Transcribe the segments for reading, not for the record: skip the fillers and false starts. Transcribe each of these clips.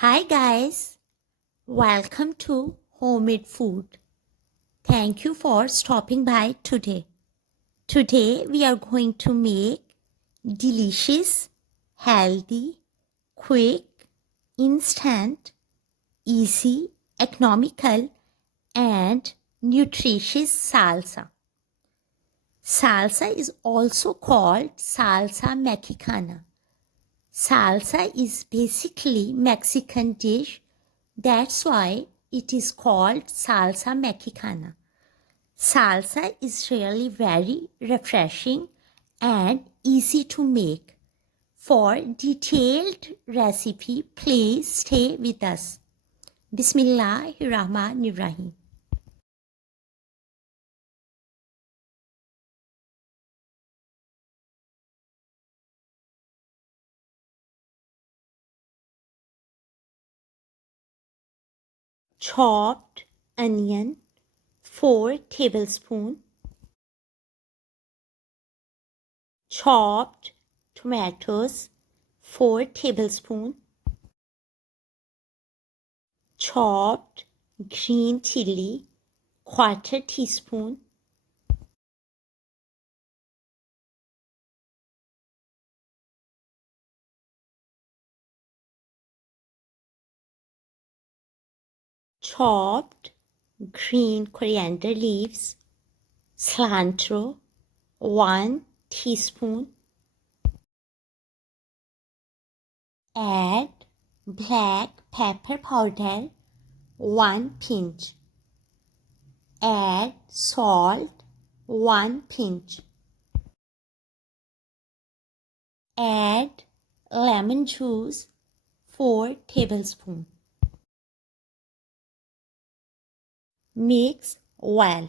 Hi guys, welcome to Homemade Food. Thank you for stopping by today. Today we are going to make delicious, healthy, quick, instant, easy, economical and nutritious salsa. Salsa is also called Salsa Mexicana. Salsa is basically Mexican dish. That's why it is called Salsa Mexicana. Salsa is really very refreshing and easy to make. For detailed recipe, please stay with us. Bismillahirrahmanirrahim. Chopped onion 4 tablespoons. Chopped tomatoes 4 tablespoons. Chopped green chili 1/4 teaspoon. Chopped green coriander leaves, cilantro 1 teaspoon. Add black pepper powder 1 pinch. Add salt 1 pinch. Add lemon juice 4 tablespoons. Mix well.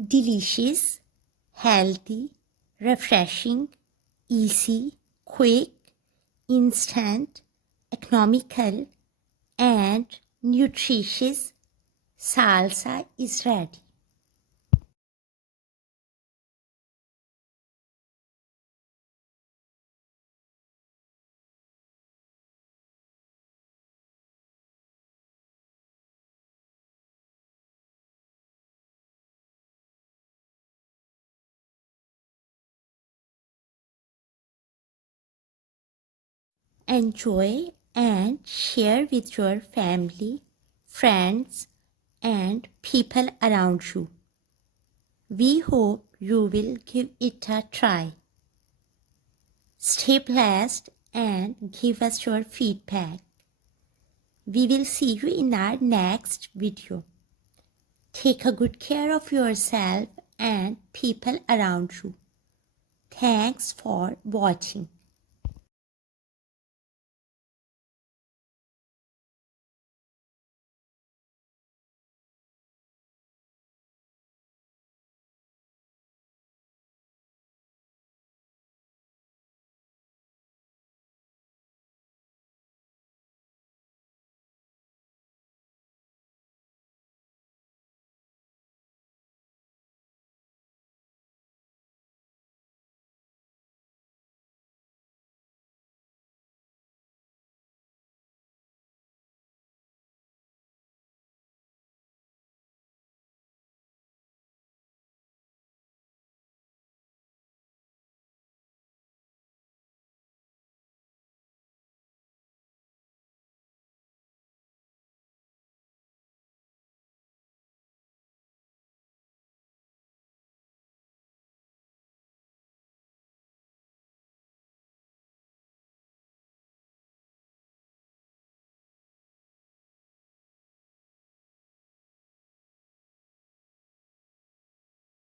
Delicious, healthy, refreshing, easy, quick, instant, economical, and nutritious salsa is ready. Enjoy and share with your family, friends, and people around you. We hope you will give it a try. Stay blessed and give us your feedback. We will see you in our next video. Take a good care of yourself and people around you. Thanks for watching.